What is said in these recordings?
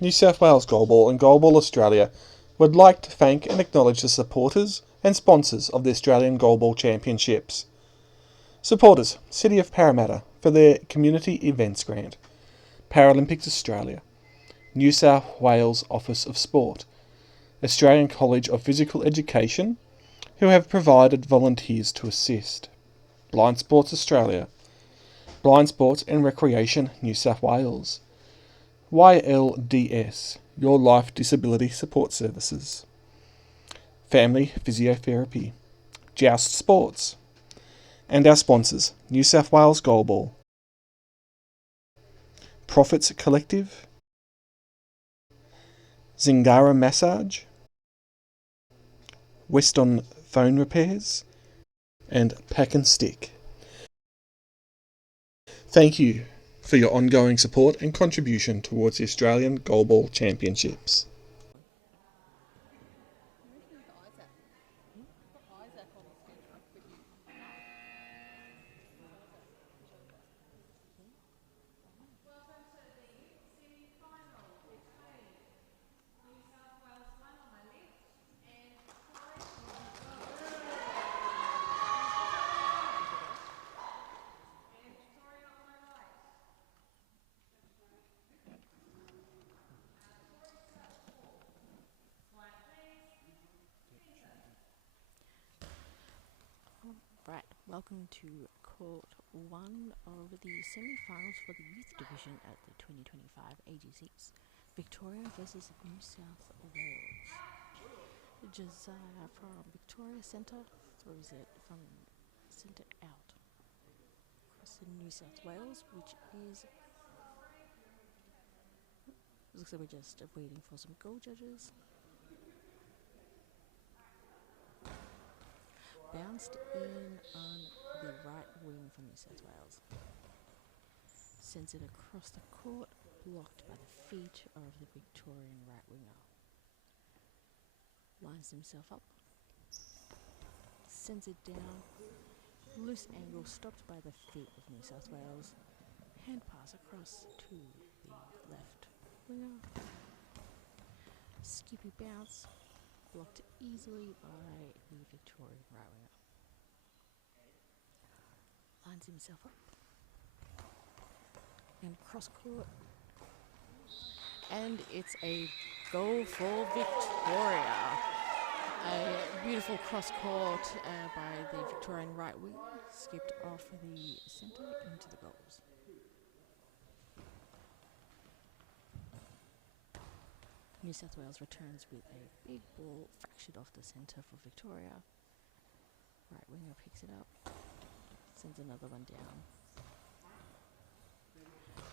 New South Wales Goalball and Goalball Australia would like to thank and acknowledge the supporters and sponsors of the Australian Goalball Championships. Supporters: City of Parramatta for their Community Events Grant, Paralympics Australia, New South Wales Office of Sport, Australian College of Physical Education, who have provided volunteers to assist, Blind Sports Australia, Blind Sports and Recreation New South Wales, YLDS, Your Life Disability Support Services, Family Physiotherapy, Joust Sports, and our sponsors, New South Wales Goalball, Profits Collective, Zingara Massage, Weston Phone Repairs, and Pack and Stick. Thank you for your ongoing support and contribution towards the Australian Goalball Championships. Right, welcome to Court 1 of the semi-finals for the Youth Division at the 2025 AG6. Victoria versus New South Wales. Josiah from Victoria Centre throws it from centre out across to New South Wales, which is... looks like we're just waiting for some goal judges. Bounced in on the right wing for New South Wales. Sends it across the court, blocked by the feet of the Victorian right winger. Lines himself up. Sends it down. Loose angle stopped by the feet of New South Wales. Hand pass across to the left winger. Skippy bounce. Blocked easily by the Victorian right winger. Lines himself up. And cross court. And it's a goal for Victoria. A beautiful cross court by the Victorian right wing. Skipped off the centre into the goals. New South Wales returns with a big ball fractured off the centre for Victoria. Right winger picks it up. Sends another one down.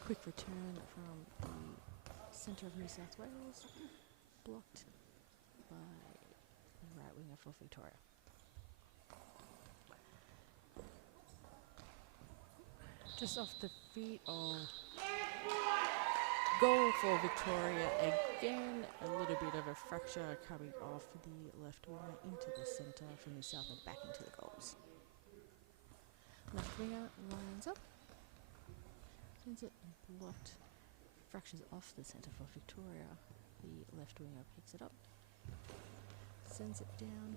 Quick return from the centre of New South Wales. Blocked by the right winger for Victoria. Just off the feet of goal for Victoria again. A little bit of a fracture coming off the left winger into the centre from New South and back into the goals. Left winger lines up. Sends it blocked. Fractures off the centre for Victoria. The left winger picks it up. Sends it down.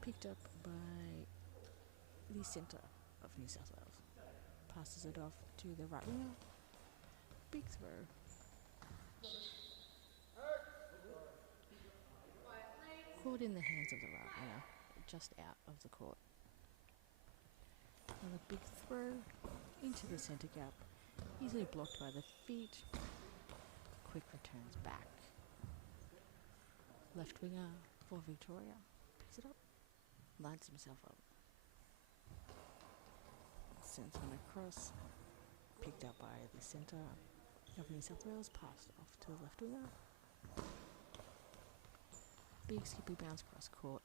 Picked up by the centre of New South Wales. Passes it off to the right winger. Big throw. Caught in the hands of the right winger, just out of the court. Another big throw into the centre gap. Easily blocked by the feet. Quick returns back. Left winger for Victoria. Picks it up. Lines himself up. Sends one across. Picked up by the centre of New South Wales. Passed off to the left winger. Big skippy bounce cross court.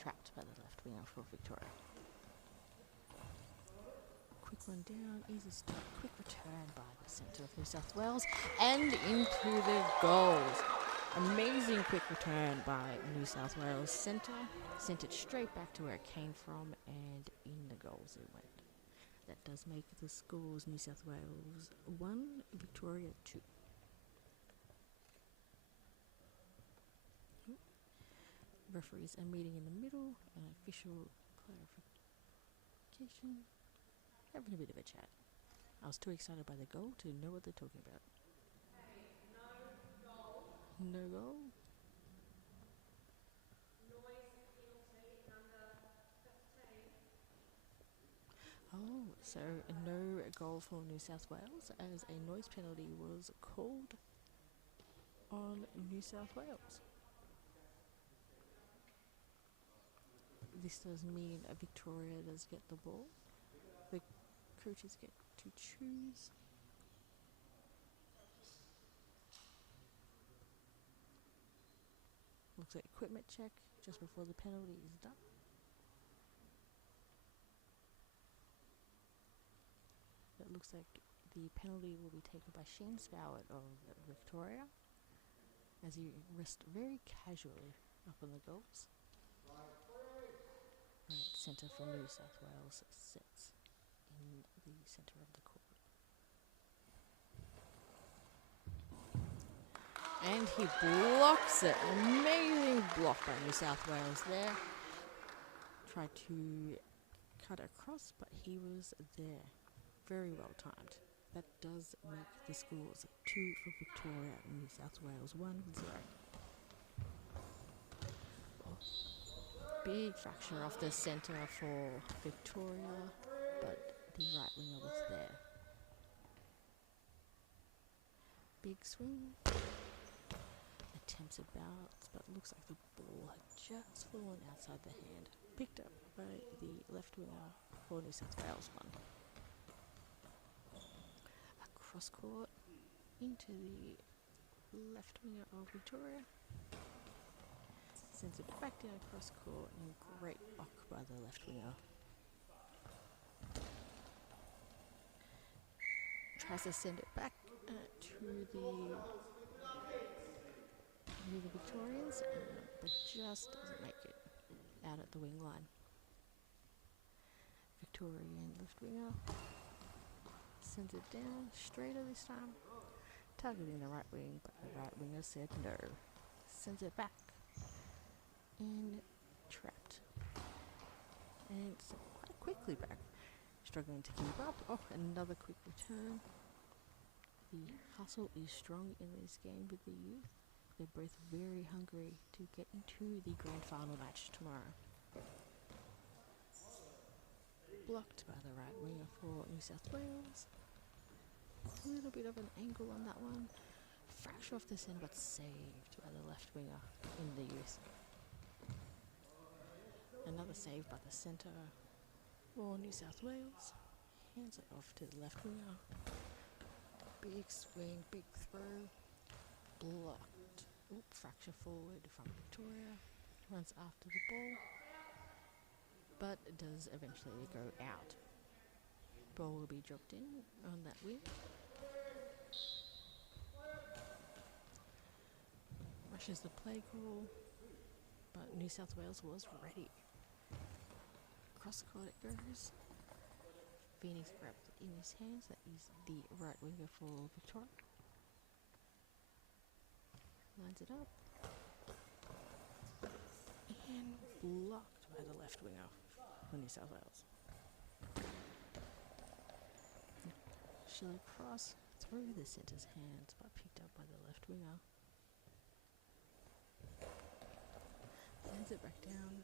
Trapped by the left winger for Victoria. Quick one down. Easy stop. Quick return by the centre of New South Wales. And into the goals. Amazing quick return by New South Wales centre. Sent it straight back to where it came from, and in the goals it went. That does make the scores New South Wales 1, Victoria 2. Referees are meeting in the middle, an official clarification, having a bit of a chat. I was too excited by the goal to know what they're talking about. No goal. Oh, so no goal for New South Wales as a noise penalty was called on New South Wales. This does mean Victoria does get the ball. The coaches get to choose. Looks like equipment check just before the penalty is done. It looks like the penalty will be taken by Shane Spowett of Victoria as he rests very casually up on the goals. Right centre for New South Wales sits in the centre of the court. And he blocks it. Amazing block by New South Wales there. Tried to cut across, but he was there. Very well timed. That does make the scores 2 for Victoria and New South Wales 1-0. Big fracture off the centre for Victoria, but the right winger was there. Big swing. Attempts a bounce, but looks like the ball had just fallen outside the hand. Picked up by the left winger for New South Wales 1. Across court into the left winger of Victoria. Sends it back down across court and great block by the left winger. Tries to send it back to the Victorians, but just doesn't make it out at the wing line. Victorian left winger sends it down straighter this time, targeting the right wing, but the right winger said no. Sends it back and trapped, and it's quite quickly back, struggling to keep up. Oh, another quick return. The hustle is strong in this game with the youth. They're both very hungry to get into the grand final match tomorrow. Blocked by the right winger for New South Wales. A little bit of an angle on that one. Fracture off the centre, but saved by the left winger in the youth. Another save by the centre for New South Wales. Hands it off to the left winger. Big swing, big throw. Blocked. Fracture forward from Victoria. Runs after the ball, but it does eventually go out. Ball will be dropped in on that wing. Rushes the play call, but New South Wales was ready. Cross court it goes. Phoenix grabbed it in his hands. That is the right winger for Victoria. Lines it up. And blocked by the left winger for New South Wales. She'll cross through the centre's hands, but picked up by the left winger. Sends it back down.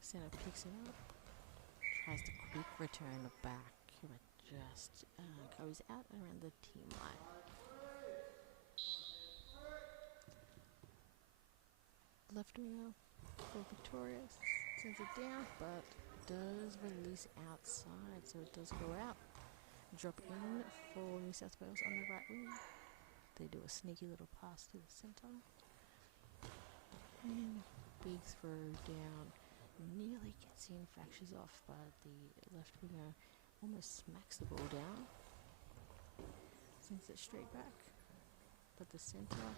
Centre picks it up. Tries to quick return back, but just goes out around the team line. Left winger for Victoria sends it down, but does release outside, so it does go out. Drop in for New South Wales on the right wing. They do a sneaky little pass to the centre. And big throw down. Nearly gets in, fractures off, but the left winger almost smacks the ball down. Sends it straight back. But the centre,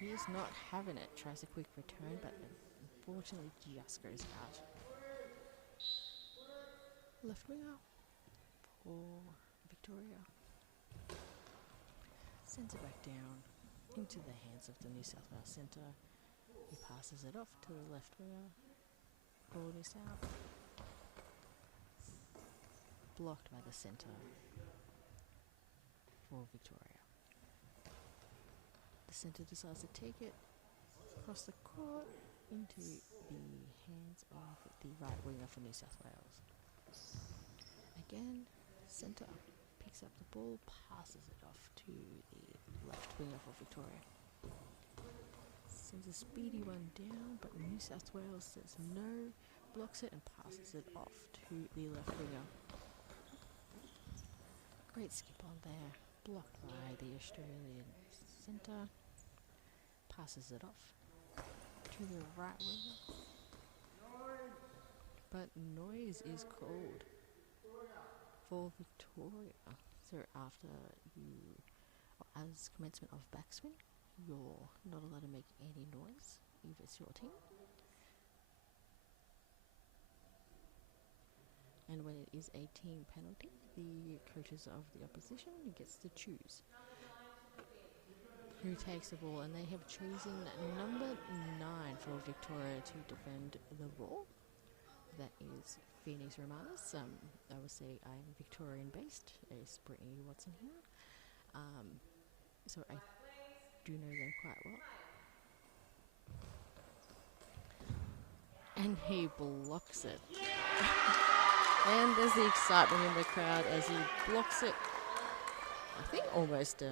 he is not having it. Tries a quick return, but unfortunately just goes out. Left winger for Victoria. Sends it back down. into the hands of the New South Wales centre, who passes it off to the left winger for New South. Blocked by the centre for Victoria. The centre decides to take it across the court into the hands of the right winger for New South Wales. Again, centre picks up the ball, passes it off to the left winger for Victoria. Sends a speedy one down, but New South Wales says no, blocks it and passes it off to the left winger. Great skip on there, blocked by the Australian centre, passes it off to the right winger. But noise is called for Victoria. So after as commencement of backswing, you're not allowed to make any noise if it's your team. And when it is a team penalty, the coaches of the opposition gets to choose who takes the ball, and they have chosen number 9 for Victoria to defend the ball. That is Phoenix Romanas. I would say I'm Victorian based. It's Brittany Watson here. So I do know them quite well. And he blocks it. And there's the excitement in the crowd as he blocks it. I think almost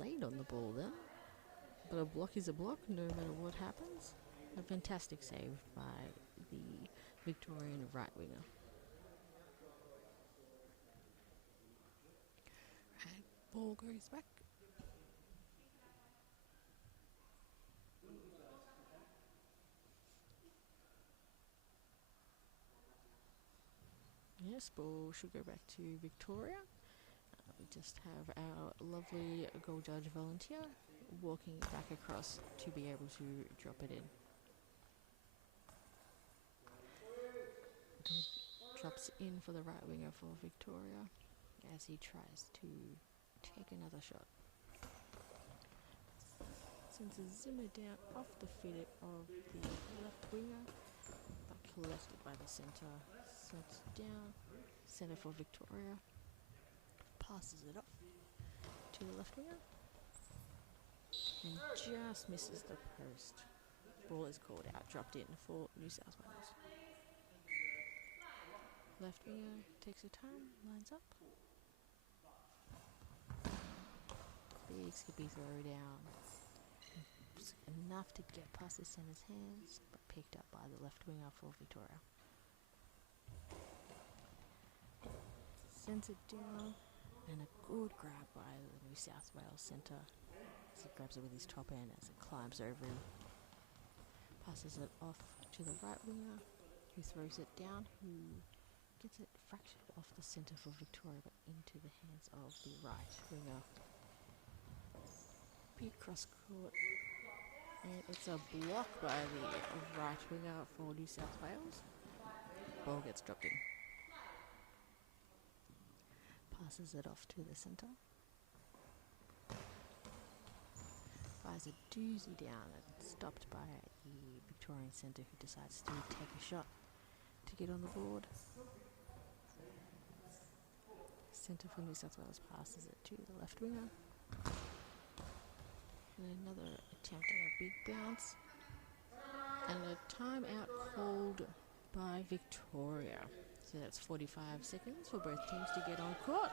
late on the ball then. But a block is a block no matter what happens. A fantastic save by the Victorian right winger. And ball goes back. Yes, ball should go back to Victoria. We just have our lovely goal judge volunteer walking back across to be able to drop it in. Drops in for the right winger for Victoria as he tries to take another shot. Sends a zimmer down off the feet of the left winger, but collected by the centre. Sent down, centre for Victoria. Passes it off to the left winger and just misses the post. Ball is called out, dropped in for New South Wales. Left winger takes a time, lines up. Big skippy throw down. Enough to get past the centre's hands, but picked up by the left winger for Victoria. Sends it down, and a good grab by the New South Wales centre as he grabs it with his top end as it climbs over him. Passes it off to the right winger, who throws it down, who gets it fractured off the centre for Victoria, but into the hands of the right winger. Big cross court, and it's a block by the right winger for New South Wales. Ball gets dropped in. Passes it off to the centre. Fires a doozy down and stopped by the Victorian centre, who decides to take a shot to get on the board. Centre for New South Wales passes it to the left winger. And another attempt at a big bounce. And a timeout called by Victoria. So that's 45 seconds for both teams to get on court.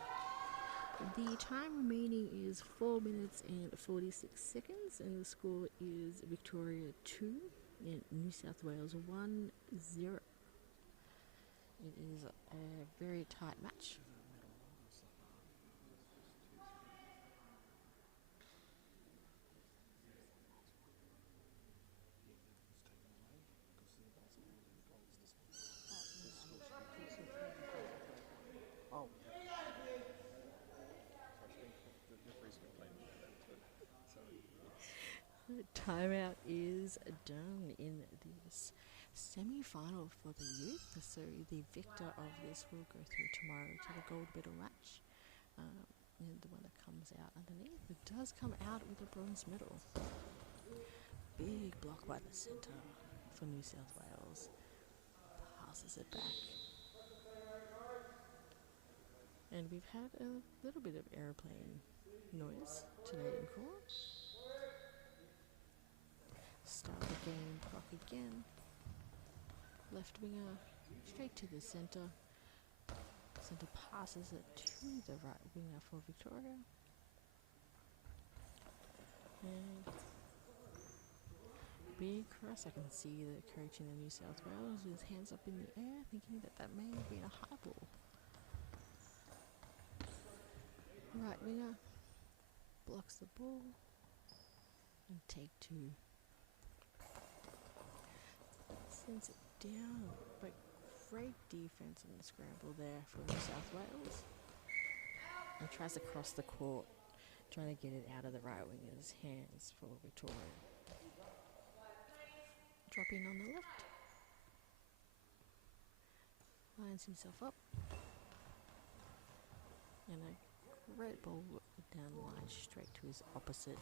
The time remaining is 4 minutes and 46 seconds, and the score is Victoria 2 and New South Wales 1-0. It is a very tight match. Oh. The timeout is done in this semi-final for the youth. So the victor of this will go through tomorrow to the gold medal match. And the one that comes out underneath, it does come out with a bronze medal. Big block by the centre for New South Wales. Passes it back. And we've had a little bit of aeroplane noise today in court. Start the game clock again. Left winger straight to the centre. Centre passes it to the right winger for Victoria. And big cross. I can see the coach in the New South Wales with his hands up in the air, thinking that may have been a high ball. Right winger blocks the ball and take two. Sends it down, but great defense in the scramble there for New South Wales. And tries to cross the court, trying to get it out of the right winger's hands for Victoria. Drop in on the left. Lines himself up. And a great ball down the line straight to his opposite.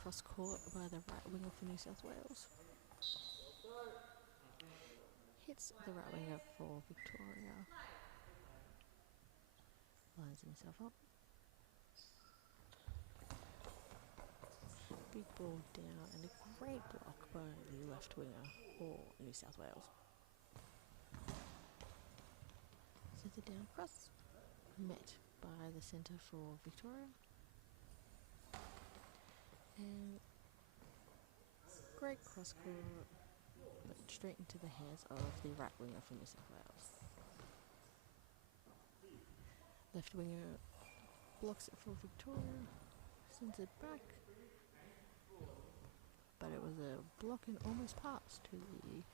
Cross court by the right winger for New South Wales. Hits the right winger for Victoria. Lines himself up. Big ball down and a great block by the left winger for New South Wales. Sends it down across. Met by the centre for Victoria. And great cross court, but straight into the hands of the right winger for New South Wales. Left winger blocks it for Victoria, sends it back, but it was a block and almost pass to the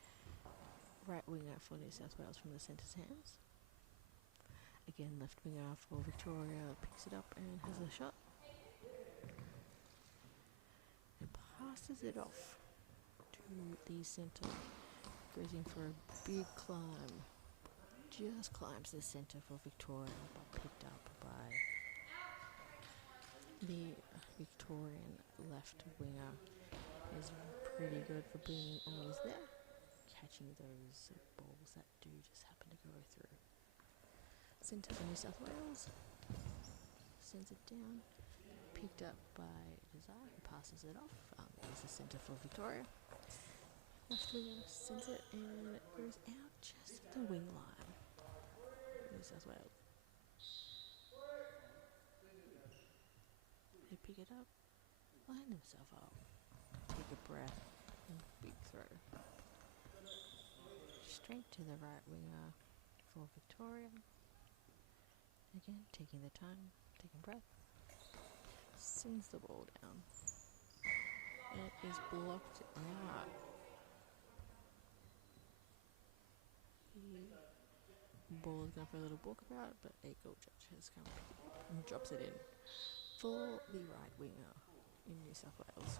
right winger for New South Wales from the centre's hands. Again, left winger for Victoria picks it up and has a shot. And passes it off to the centre. Goes in for a big climb. Just climbs the centre for Victoria, but picked up by the Victorian left winger. Is pretty good for being always there, catching those balls that do just happen to go through. Centre for New South Wales. Sends it down. Picked up by Desire, who passes it off. There's the centre for Victoria. Left winger sends it and it goes out just at the wing line. New South Wales. They pick it up, line themselves up, take a breath, and big throw. Straight to the right winger for Victoria. Again, taking the time, taking breath. Sends the ball down. And it is blocked out. The ball is going for a little walkabout, but a goal judge has come and drops it in for the right winger in New South Wales.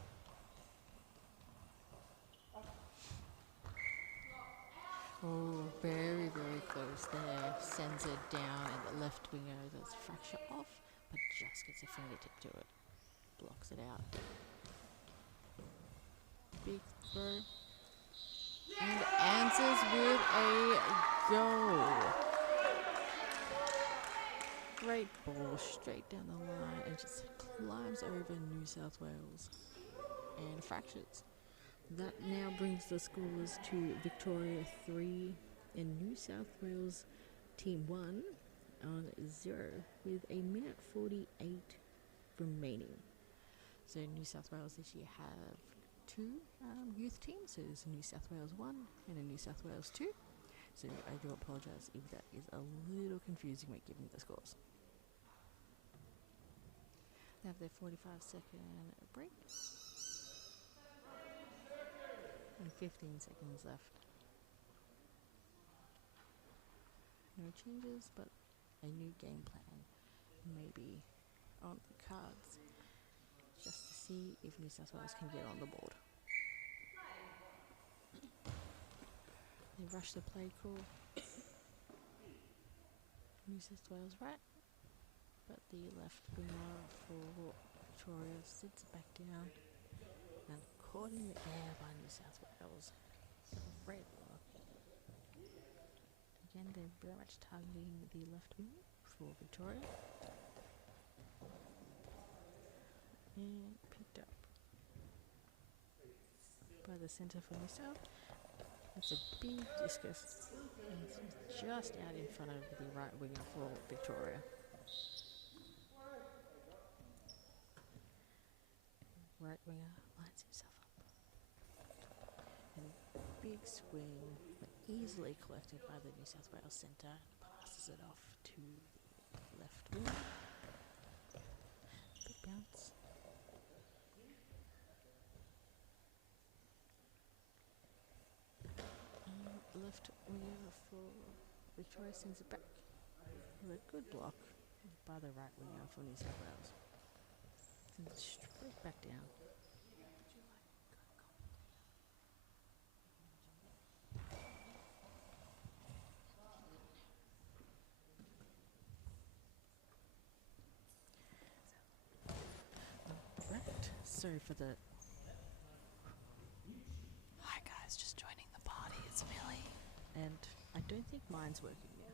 Oh, very, very close there. Sends it down, and the left winger does fracture off, but just gets a fingertip to it. Blocks it out. Big throw. And answers with a goal. Great ball straight down the line and just climbs over New South Wales and fractures. That now brings the scores to Victoria 3 and New South Wales Team 1 on 0 with a minute 48 remaining. So New South Wales this year have two youth teams. So there's a New South Wales 1 and a New South Wales 2. So I do apologise if that is a little confusing when giving the scores. They have their 45-second break. And 15 seconds left. No changes, but a new game plan may be on the cards just to see if New South Wales can get on the board. They rush the play call. New South Wales right. but the left winger for Victoria sits it back down and caught in the air by New South Wales. Great block. Again, they're very much targeting the left wing for Victoria. And picked up by the centre for New South. It's a big discus. And it's just out in front of the right winger for Victoria. Right winger lines himself up. And big swing, but easily collected by the New South Wales centre. Passes it off to the left wing. Big bounce. Left winger for Victoria sends it back with a good block by the right winger for New South Wales. Sends it straight back down. Right, sorry for the... Hi guys, just joining the party, it's Millie. And I don't think mine's working now.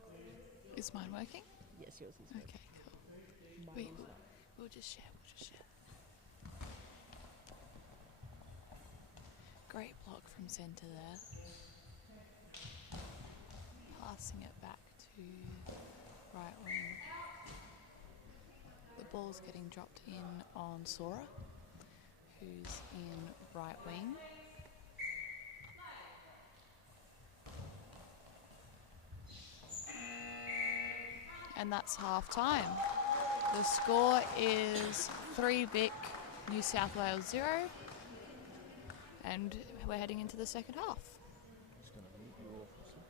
Is mine working? Yes, yours is working. Okay, cool. Mine is not. We'll just share. Great block from centre there. Passing it back to right wing. The ball's getting dropped in on Sora, who's in right wing. And that's half time. The score is 3 Vic, New South Wales 0. And we're heading into the second half. Just going to mute you all for a second.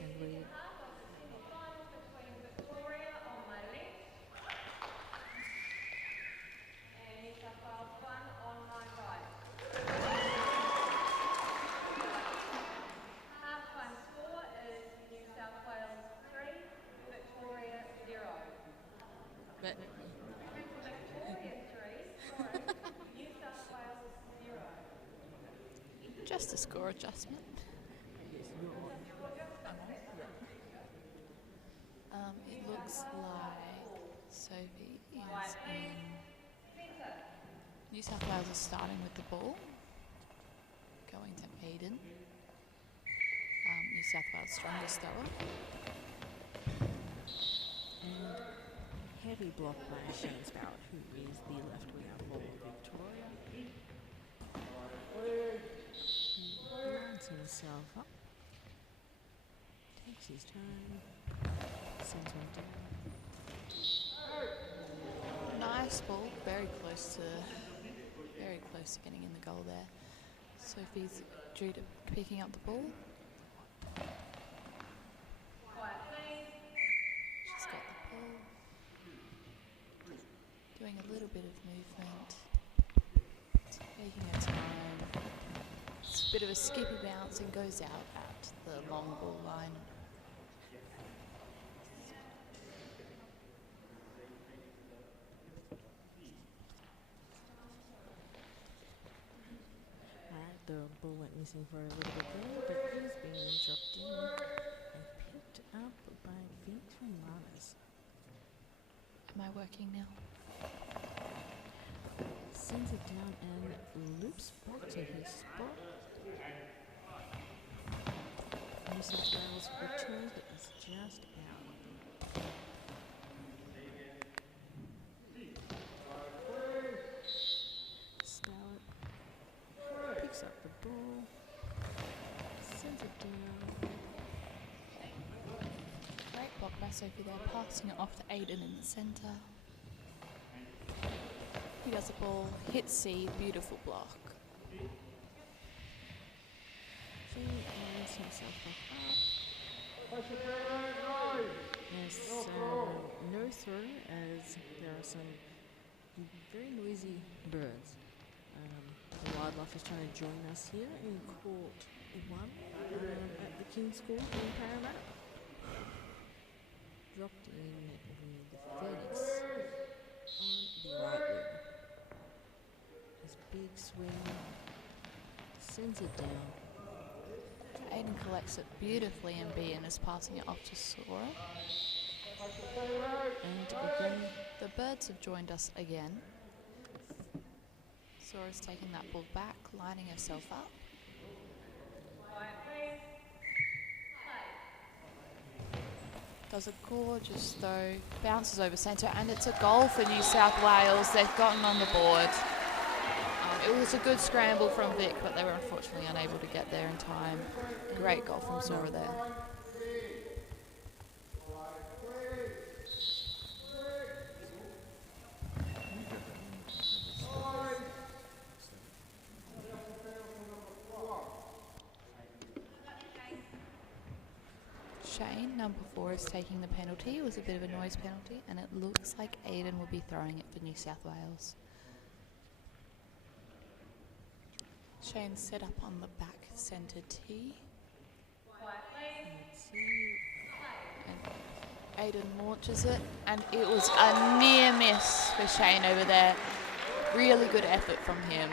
And we... But Just a score adjustment. yes, you're on. It looks like Sophie is in. New South Wales is starting with the ball. Going to Aiden. New South Wales strongest thrower. And heavy block by Shane Sparrow, who is the left winger for Victoria. He lines himself up. Takes his time. Sends one down. Nice ball, very close to getting in the goal there. Sophie's due to picking up the ball. She's got the ball. Doing a little bit of movement. Taking her time. It's a bit of a skippy bounce and goes out at the long ball line. The ball went missing for a little bit there, but he's been dropped in and picked up by Vince Romanis. Am I working now? Sends it down and loops back to his spot. New South Wales return is just out. Spallett picks up the ball, sends it down. Great block by Sophie there, passing it off to Aiden in the centre. He does the ball, hits C, beautiful block. He lines himself back up. Yes, no throw some very noisy birds. The wildlife is trying to join us here in Court 1 at the King's School in Parramatta. Dropped in with the Phoenix on the right wing. His big swing sends it down. Aiden collects it beautifully in B and is passing it off to Sora. And again, The birds have joined us again. Sora's taking that ball back, lining herself up. Does a gorgeous throw, bounces over centre, and it's a goal for New South Wales. They've gotten on the board. It was a good scramble from Vic, but they were unfortunately unable to get there in time. Great goal from Sora there. Shane, number 4, is taking the penalty. It was a bit of a noise penalty, and it looks like Aiden will be throwing it for New South Wales. Shane's set up on the back centre tee. let's see. And Aiden launches it, and it was a near miss for Shane over there. Really good effort from him.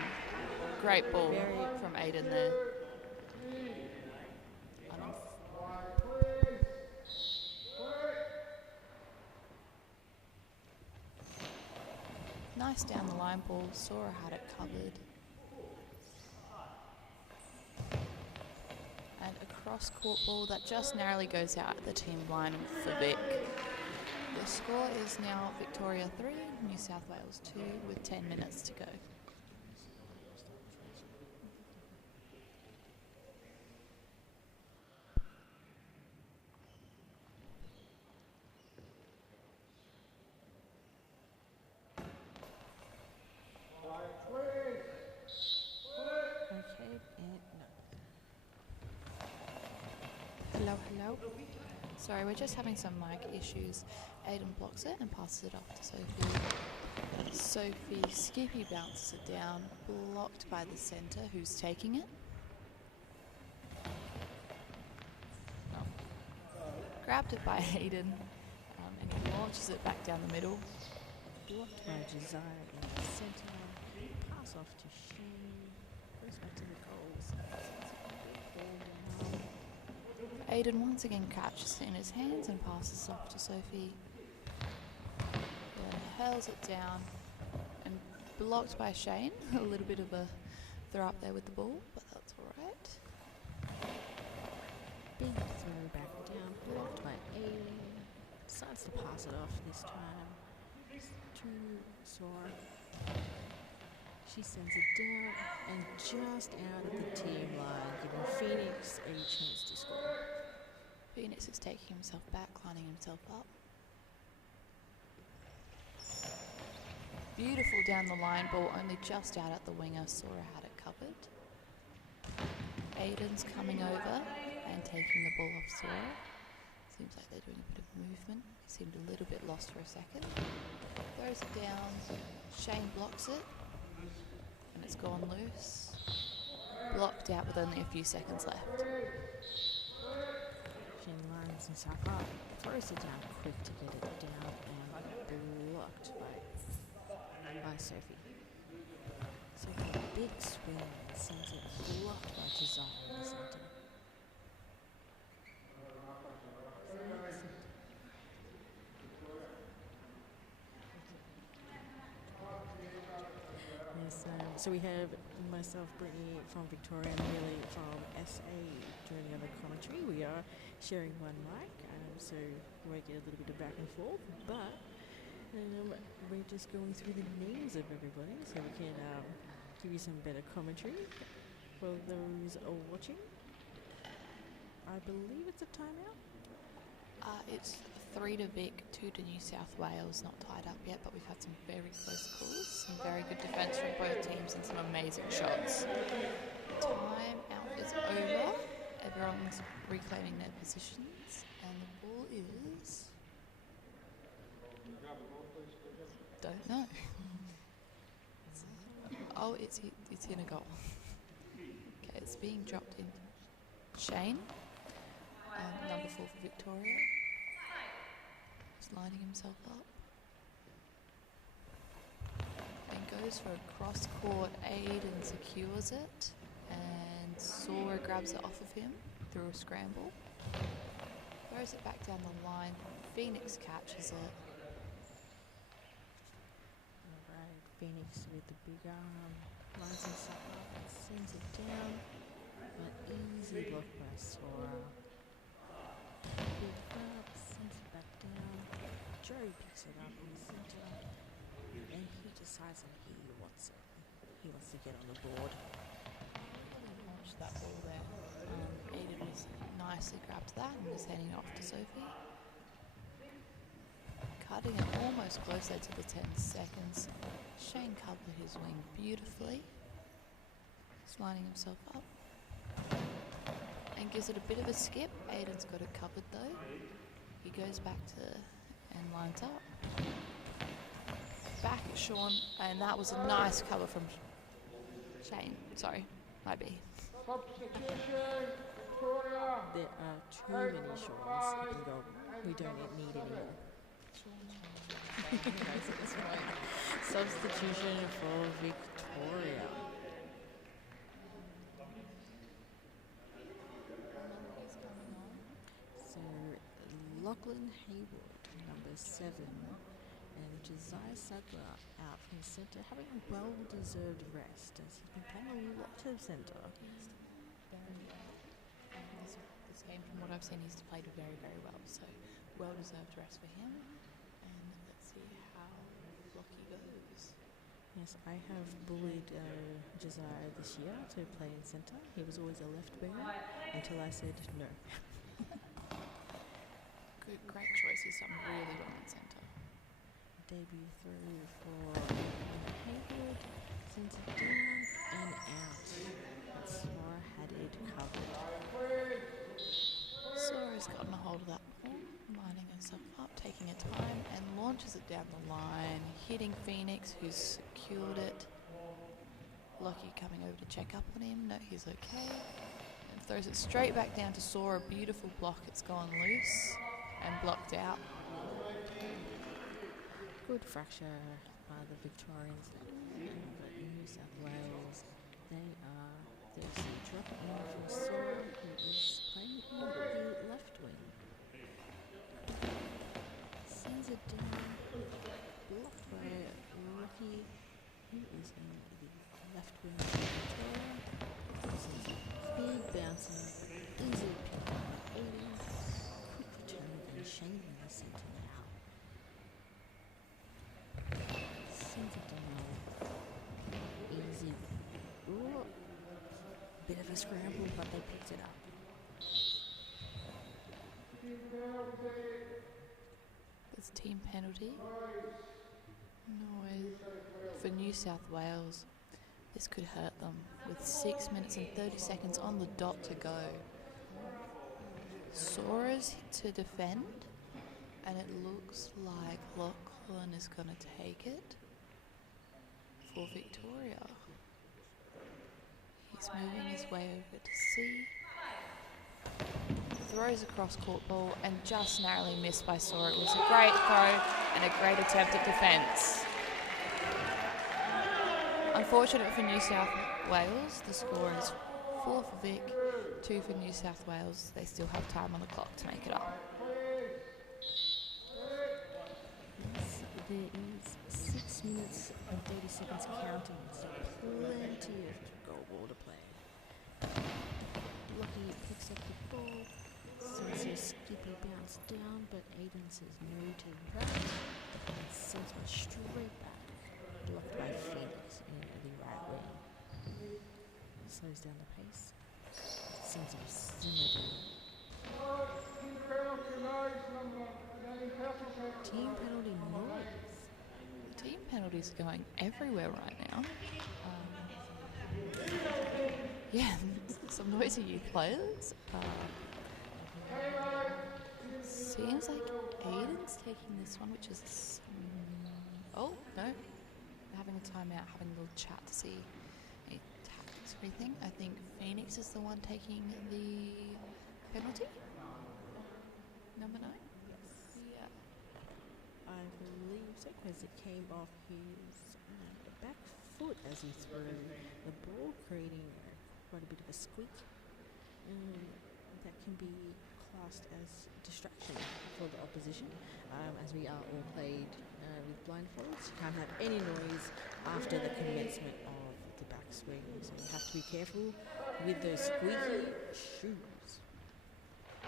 Great ball from Aiden there. Nice down the line ball. Sora had it covered. And a cross court ball that just narrowly goes out at the team line for Vic. The score is now Victoria 3, New South Wales 2 with 10 minutes to go. Okay, and no. Hello, hello. Sorry, we're just having some mic issues. Aiden blocks it and passes it off to Sophie. Sophie Skippy bounces it down, blocked by the centre who's taking it. Grabbed it by Aiden and he launches it back down the middle. Blocked by Josiah in the centre. Pass off to Shane. Goes back to the goals. Aiden once again catches it in his hands and passes off to Sophie. Then hurls it down and blocked by Shane. A little bit of a throw up there with the ball, but that's alright. Big throw back down, blocked by Aiden. Decides to pass it off this time to Sora. She sends it down and just out of the team line, giving Phoenix a chance to score. Phoenix is taking himself back, lining himself up. Beautiful down the line ball, only just out at the winger. Sora had it covered. Aiden's coming over and taking the ball off Sora. Seems like they're doing a bit of movement. He seemed a little bit lost for a second. Throws it down. Shane blocks it. And it's gone loose. Blocked out with only a few seconds left. Shane lines himself up, throws it down quick to get it down, and blocked by Sophie. Sophie, big swing, sends it blocked by Josiah in the centre. Yes, so we have myself, Brittany from Victoria, and Lily from SA doing the other commentary. We are sharing one mic, so we might get a little bit of back and forth, but we're just going through the names of everybody so we can give you some better commentary for those watching. I believe it's a timeout. It's 3 to Vic, 2 to New South Wales, not tied up yet, but we've had some very close calls, some very good defence from both teams and some amazing shots. Time out is over. Everyone's reclaiming their positions, and the ball is don't know. Oh, it's in a goal. Okay, it's being dropped in. Shane, number 4 for Victoria, is lining himself up. Then goes for a cross-court aid and secures it. And Sora grabs it off of him through a scramble. Throws it back down the line. Phoenix catches it. Alright, Phoenix with the big arm, lines himself up and sends it down. An easy block by Sora. Big up, sends it back down. Joe picks it up in the centre. And he decides that he wants it. He wants to get on the board. Launched that ball there. Aiden was nicely grabbed that and was heading off to Sophie. Cutting it almost closer to the 10 seconds. Shane covered his wing beautifully. He's lining himself up. And gives it a bit of a skip. Aiden's got it covered though. He goes back to and lines up. Back at Sean, and that was a nice cover from Shane. Sorry, might be. There are too many Seans in goal. We don't need any more. Substitution for Victoria. So Lachlan Haywood, number 7, and Josiah Sadler out from centre, having a well-deserved rest as he's been playing a lot of centre. This game, from what I've seen, he's played very, very well. So well-deserved rest for him. And let's see how Lockie goes. Yes, I have bullied Josiah this year to play in centre. He was always a left winger until I said no. Good, great choice. He's done really well in centre. Debut through for Haywood, sends it down and out. But Sora had it covered. Sora's gotten a hold of that ball, lining himself up, taking a time, and launches it down the line, hitting Phoenix, who's secured it. Lockie coming over to check up on him. No, he's okay. And throws it straight back down to Sora. Beautiful block. It's gone loose and blocked out. Good fracture by the Victorians there. But in New South Wales, there's a drop in from Sora, who is playing in the left wing. Sends it down, blocked by Rocky, who is in the left wing of Victoria. This is a big bouncer, easy pick by Aiden, quick return, and Shane in the centre now. Sends it down, easy. Ooh. Bit of a scramble, but they picked it up. There's a team penalty. No, for New South Wales. This could hurt them with 6 minutes and 30 seconds on the dot to go. Sora's to defend, and it looks like Lachlan is going to take it for Victoria. He's moving his way over to C. Throws across court ball and just narrowly missed by Sora. It was a great throw and a great attempt at defence. Unfortunate for New South Wales, the score is 4 for Vic, 2 for New South Wales. They still have time on the clock to make it up. Yes, there is 6 minutes and 30 seconds counting, so plenty of goal ball to play. Lucky picks up the ball, sends a skippy bounce down, but Aiden says no to that and sends one straight back, blocked by Phoenix in the right wing. Slows down the pace, sends him simmer down. Team penalty noise. Team penalties are going everywhere right now. Yeah, some noisy youth players. Seems like Aiden's taking this one, which is Oh, no. They're having a timeout, having a little chat to see any tactics or anything. I think Phoenix is the one taking the penalty. Number 9? Yeah. I believe so, because it came off his back foot as he threw the ball, creating quite a bit of a squeak. That can be classed as distraction for the opposition, as we are all played with blindfolds. You can't have any noise after the commencement of the backswing, so you have to be careful with those squeaky shoes. I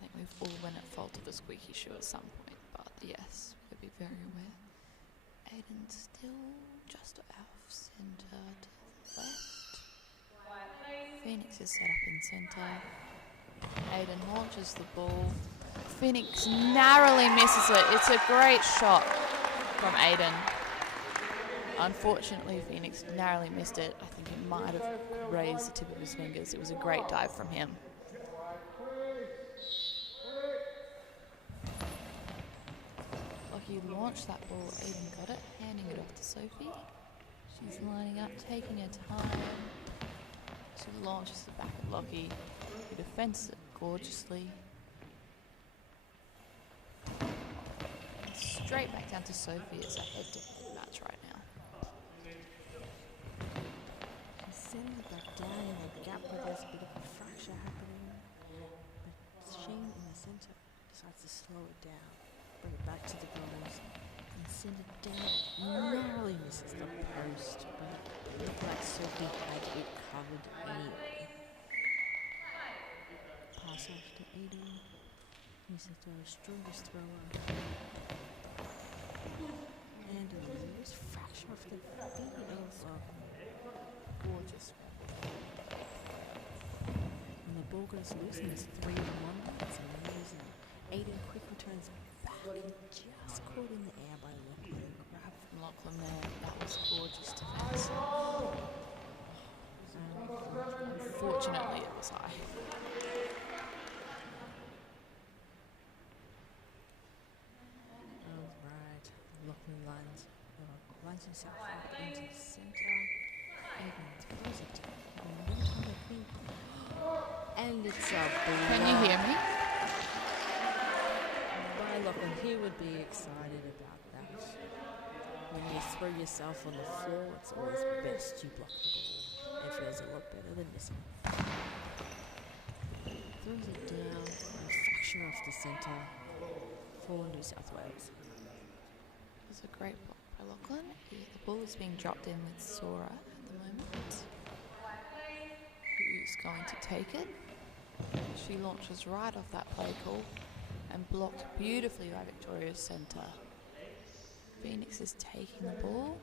think we've all been at fault of a squeaky shoe at some point, but yes, we'll be very aware. Aiden still just off centre to the left. Phoenix is set up in centre. Aiden launches the ball. Phoenix narrowly misses it. It's a great shot from Aiden. Unfortunately, Phoenix narrowly missed it. I think it might have raised the tip of his fingers. It was a great dive from him. Lockie launched that ball. Aiden got it, handing it off to Sophie. She's lining up, taking her time. She launches it back at Lockie, who defends it gorgeously. Straight back down to Sophie. It's a head-to-head match right now. He's sending it back down in a gap where there's a bit of a fracture happening, but Shane in the centre decides to slow it down, bring it back to the goals, and send it down. Narrowly misses the post, but it looked like Sophie had it covered anyway. Pass off to Aiden. New South Wales' strongest thrower. And a loose fracture of the feet also. Gorgeous. When the ball goes loose and it's 3-1, it's amazing. Aiden quick returns back and just caught in the air by Lachlan. Grab from Lachlan there. That was gorgeous defence. Unfortunately, it was high. Alright, Lachlan lines himself up into the centre. Aiden throws it down. And it's a block. Can you hear me? By Lachlan, he would be excited about that. When you throw yourself on the floor, it's always best you block the ball. It feels a lot better than missing. Throws it down, a fracture off the centre for New South Wales. It was a great block by Lachlan. The ball is being dropped in with Sora at the moment. Who's going to take it? She launches right off that play call and blocked beautifully by Victoria's centre. Phoenix is taking the ball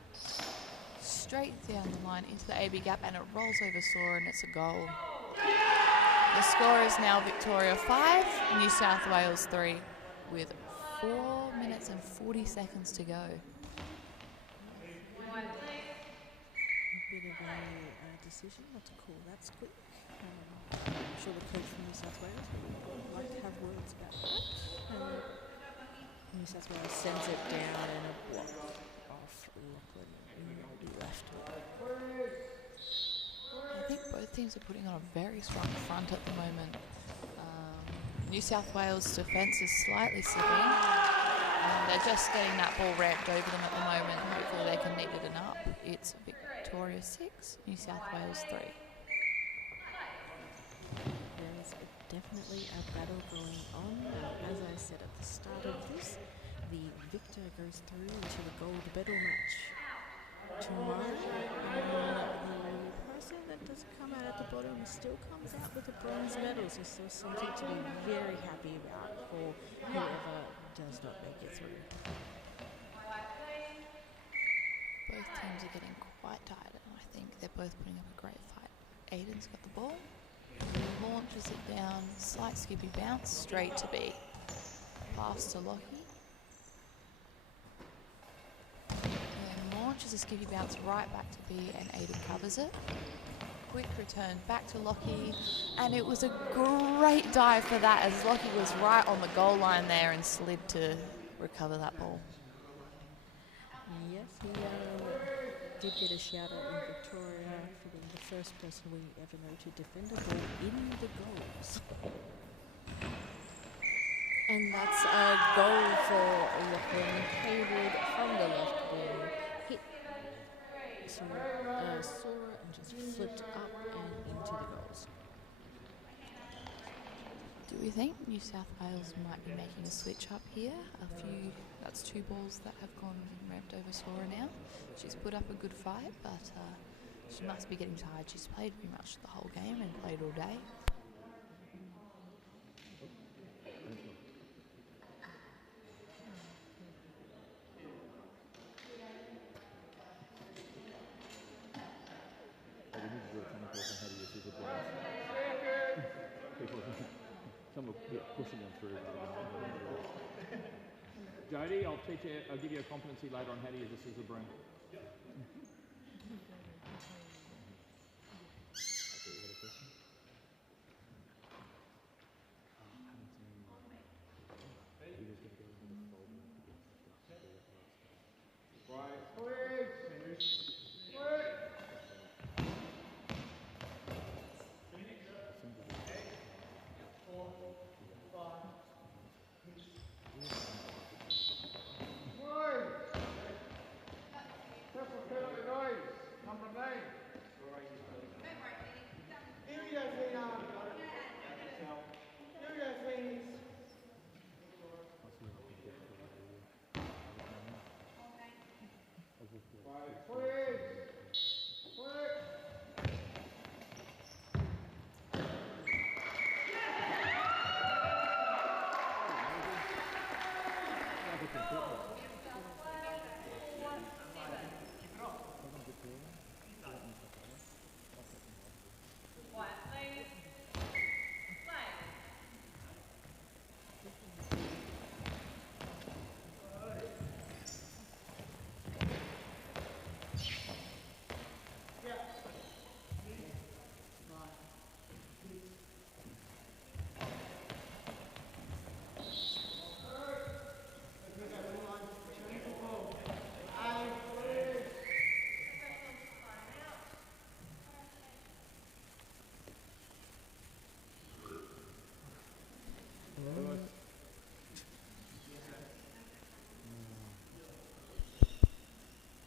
straight down the line into the AB gap, and it rolls over Sora, and it's a goal. The score is now Victoria 5, New South Wales 3, with 4 minutes and 40 seconds to go. A bit of a decision not to call that squeak. I'm sure the coach from New South Wales would like to have words about that. New South Wales sends it down and a block off Lachlan in the left. I think both teams are putting on a very strong front at the moment. New South Wales' defence is slightly slipping. They're just getting that ball ramped over them at the moment. Hopefully they can neaten it up. It's Victoria 6, New South Wales 3. There is definitely a battle going on. As I said at the start of this, the victor goes through into the gold medal match tomorrow. The person that doesn't come out at the bottom still comes out with a bronze medal, so still something to be very happy about for whoever does not make it through. Both teams are getting quite tired, and I think they're both putting up a great fight. Aiden's got the ball, launches it down, slight skippy bounce, straight to B. Pass to Lockie. And then launches a skippy bounce right back to B, and Aiden covers it. Quick return back to Lockie, and it was a great dive for that, as Lockie was right on the goal line there and slid to recover that ball. Yes, he did get a shout out in Victoria for being the first person we ever know to defend a ball in the goals. And that's a goal for Lachlan Haywood from the left wing. Hit Sora and just flipped up and into the goals. Do we think New South Wales might be making a switch up here? That's 2 balls that have gone and ramped over Sora now. She's put up a good fight, but she must be getting tired. She's played pretty much the whole game and played all day. Some are pushing them through. Jody, I'll give you a competency later on how to use a scissor broom.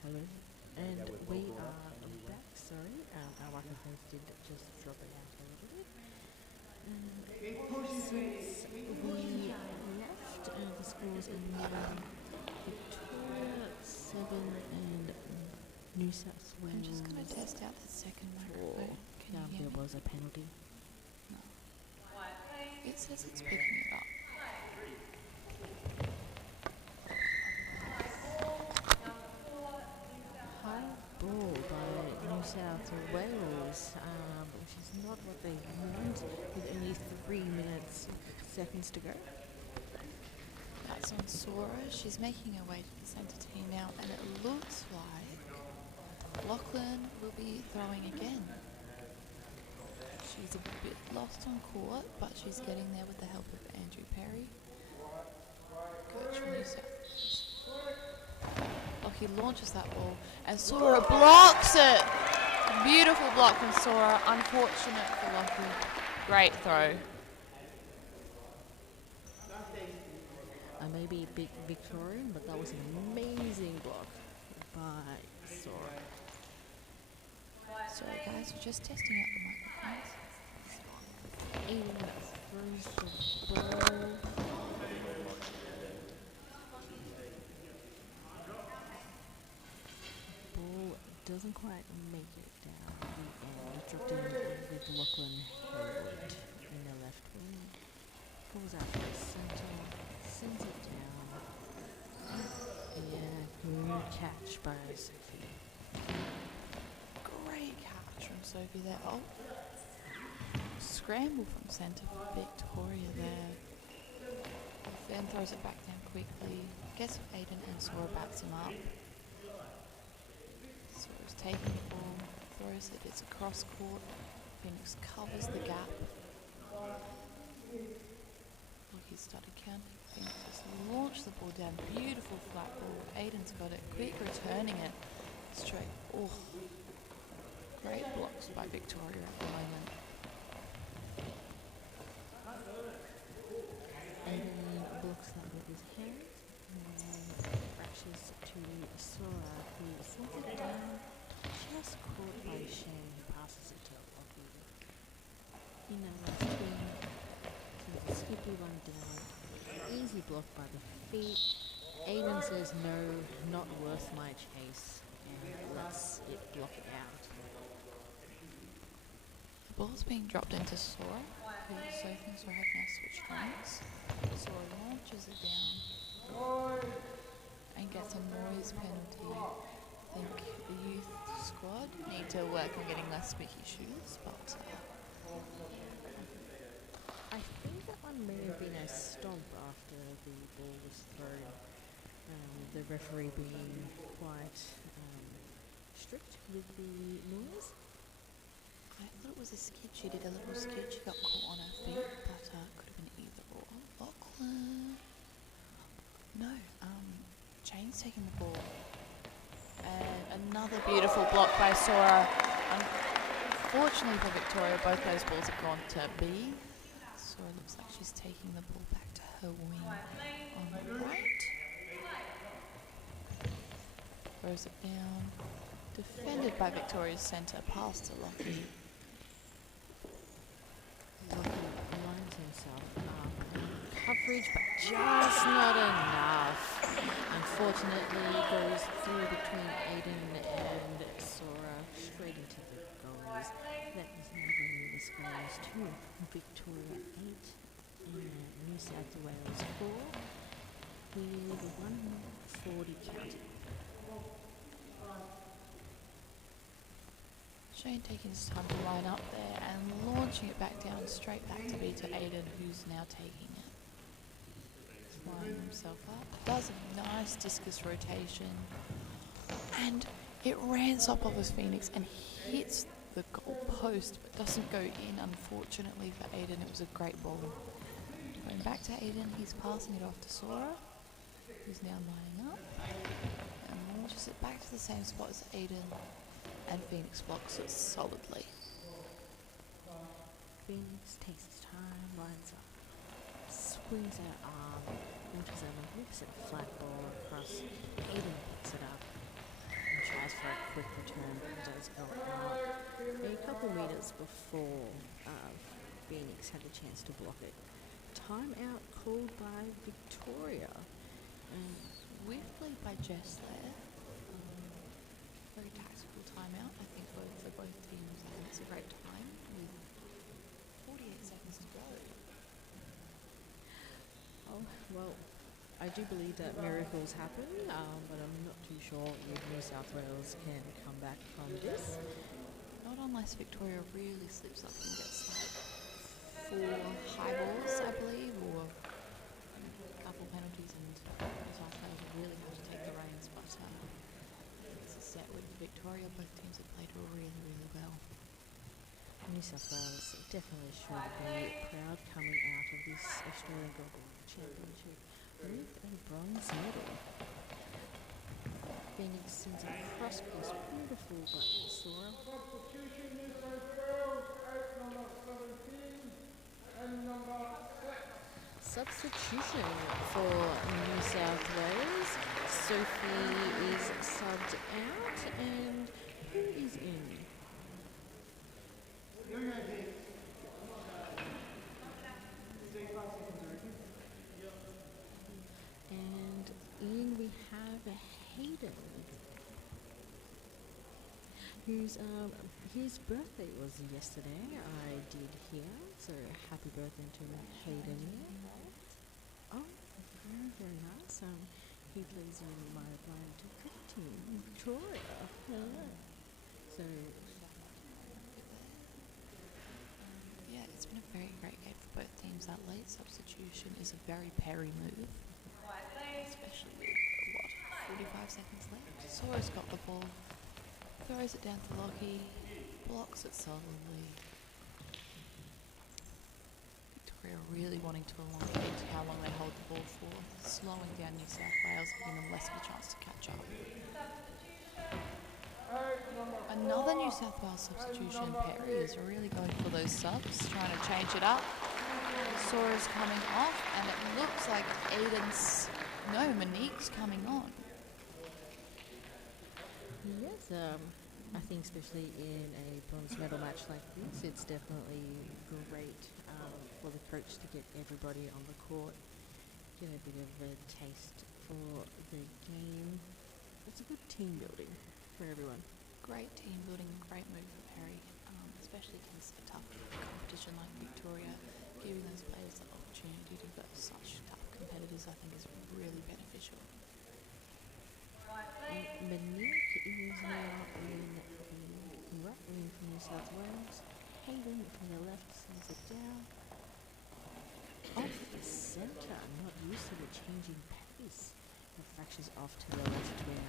Hello. And we are back. Sorry, our microphones did just drop it out a little bit. Since we left, the scores are Victoria 7 and New South Wales. I'm just going to test out the second microphone. Can you hear there me? was a penalty. No. It says it's picking it up. High ball by New South Wales, which is not what they want, with only 3 minutes, seconds to go. That's on Sora. She's making her way to the centre tee now, and it looks like Lachlan will be throwing again. She's a bit lost on court, but she's getting there with the help of Andrew Perry, coach from New South Wales. Lockie launches that ball, and Sora blocks it! Beautiful block from Sora. Unfortunate for Lockie. Great throw. I may be a bit Victorian, but that was an amazing block by Sora. Sorry guys, we're just testing out the microphones. Aiden throws the ball. Ball doesn't quite make it down the end. Dropped in with Lachlan Haywood in the left wing. Pulls out to the centre, sends it down. Yeah, good catch by Sophie. Great catch from Sophie there. Oh, scramble from centre for Victoria there. Then throws it back down quickly. Gets Aiden and Sora backs him up. Sora's taking the ball, throws it. It's across court. Phoenix covers the gap. Look, Lockie's started counting. Phoenix has launched the ball down. Beautiful flat ball. Aiden's got it. Quick returning it straight. Oh, great blocks by Victoria at the moment. Aiden blocks that with his hand and crashes to Sora, who sends it down, just caught by Shane, who passes it to Lockie. In that last twin, sends a skippy one down. Easy block by the feet. Aiden says no, not worth my chase, and lets it block it out. The ball's being dropped into Sora, who so thinks Sora have now switched lanes. Sora launches it down and gets a noise penalty. I think the youth squad need to work on getting less spiky shoes, but I think that one may have been a stomp after the ball was thrown. The referee being quite strict with the noise. I thought it was a skid. She did a little skid. She got caught on her feet, but could have been either or. Lachlan. No, Jane's taking the ball. And another beautiful block by Sora. Unfortunately for Victoria, both those balls have gone to B. Sora looks like she's taking the ball back to her wing on the right. Throws it down. Defended by Victoria's centre, pass to Lockie. Lockie lines himself up. Coverage, but just not enough. Unfortunately, it goes through between Aiden and Sora straight into the goals. That is now bringing the scores to Victoria 8 and New South Wales 4 with 140 counting. Shane taking his time to line up there and launching it back down, straight back to be to Aiden, who's now taking it. He's lining himself up. Does a nice discus rotation. And it rans up off his Phoenix and hits the goal post, but doesn't go in, unfortunately for Aiden. It was a great ball. Going back to Aiden, he's passing it off to Sora, who's now lining up. And launches it back to the same spot as Aiden. And Phoenix blocks it solidly. Phoenix takes his time, lines up, swings out arm, launches a magnificent flat ball across. Aiden picks it up and tries for a quick return, but does go out a couple metres before Phoenix had the chance to block it. Timeout called by Victoria. And Swiftly by Jess there. Very tactical timeout, I think, for both teams. It's a great time with 48 seconds to go. oh, well, I do believe that miracles happen, but I'm not too sure if New South Wales can come back from this. Not unless Victoria really slips up and gets like 4 high balls, I believe, or a couple penalties, and New South Wales really have to take the reins. But it's a set with Victoria. Both teams have played really, really well. New South Wales definitely should be proud coming out of this Australian Global Championship with a bronze medal. Phoenix sends a cross cross, beautiful by Sora. Substitution for New South Wales. Sophie is subbed out, and who is in? And in we have Hayden, whose his birthday was yesterday. I did hear, so happy birthday to Hayden. Oh, very very nice. He plays in my blind cricket team, Victoria. So Yeah, it's been a very great game for both teams. That late substitution is a very Perry move, especially with 45 seconds left. Sora's got the ball, throws it down to Lockie, blocks it solidly. Victoria really wanting to elongate how long they hold the ball for, slowing down New South Wales, giving them less of a chance to catch up. Another New South Wales substitution. Perry is really going for those subs, trying to change it up. Sora's coming off, and it looks like Monique's coming on. Yes, I think especially in a bronze medal match like this, it's definitely great for the coach to get everybody on the court, get a bit of a taste for the game. It's a good team building for everyone. Great team building, great move for Perry, especially against a tough competition like Victoria. Giving those players the opportunity to verse such tough competitors, I think, is really beneficial. Monique is now in the right wing for New South Wales. Hayden from the left sends it down. Off the centre, not used to the changing pace. The fractures off to the left wing.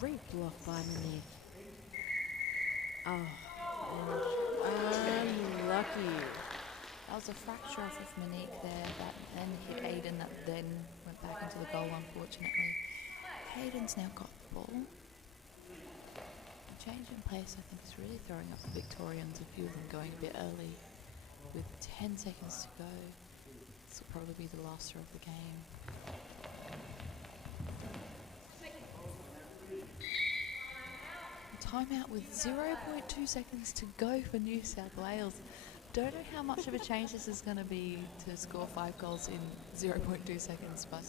Great block by Monique. Oh, and unlucky. That was a fracture off of Monique there, that then hit Hayden, that then went back into the goal, unfortunately. Hayden's now got the ball. The change in pace, I think, is really throwing up the Victorians, a few of them going a bit early. With 10 seconds to go, this will probably be the last throw of the game. Timeout with 0.2 seconds to go for New South Wales. Don't know how much of a change this is going to be to score 5 goals in 0.2 seconds, but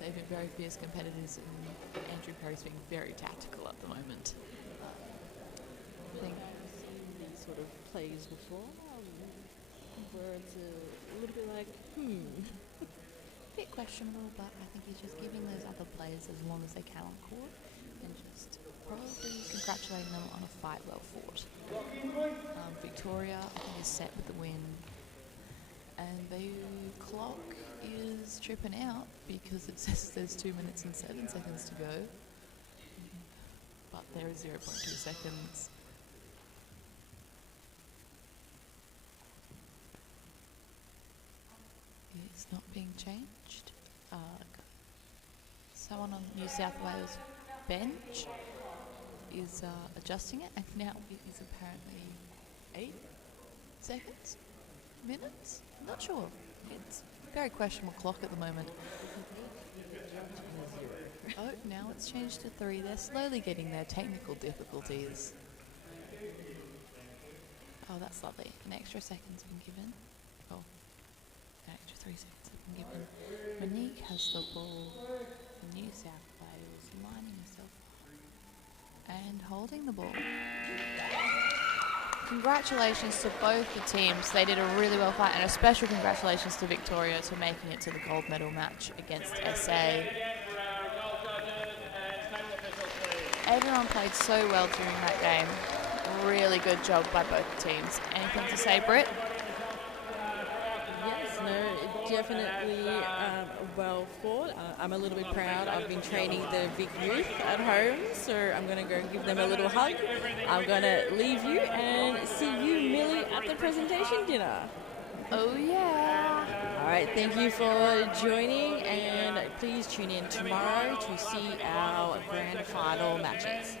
they've been very fierce competitors, and Andrew Perry's being very tactical at the moment. I think I've seen these sort of plays before, where it's a little bit like, Bit questionable, but I think he's just giving those other players as long as they can on court, and just probably congratulating them on a fight well fought. Victoria, I think, is set with the win, and the clock is tripping out because it says there's 2 minutes and 7 seconds to go, but there is 0.2 seconds. It's not being changed. Someone on New South Wales bench is adjusting it, and now it is apparently 8 seconds? Minutes? I'm not sure. It's a very questionable clock at the moment. Oh, now it's changed to 3. They're slowly getting their technical difficulties. Oh, that's lovely. An extra second's been given. Oh, an extra 3 seconds have been given. Monique has the ball. New South Wales lining herself up and holding the ball. Congratulations to both the teams. They did a really well fight, and a special congratulations to Victoria for making it to the gold medal match against SA. Everyone played so well during that game. Really good job by both teams. Anything to say, Britt? yes, no, definitely well fought. I'm a little bit proud. I've been training the Vic youth at home, so I'm going to go give them a little hug. I'm going to leave you and see you, Millie, at the presentation dinner. Oh, yeah. All right, thank you for joining, and please tune in tomorrow to see our grand final matches.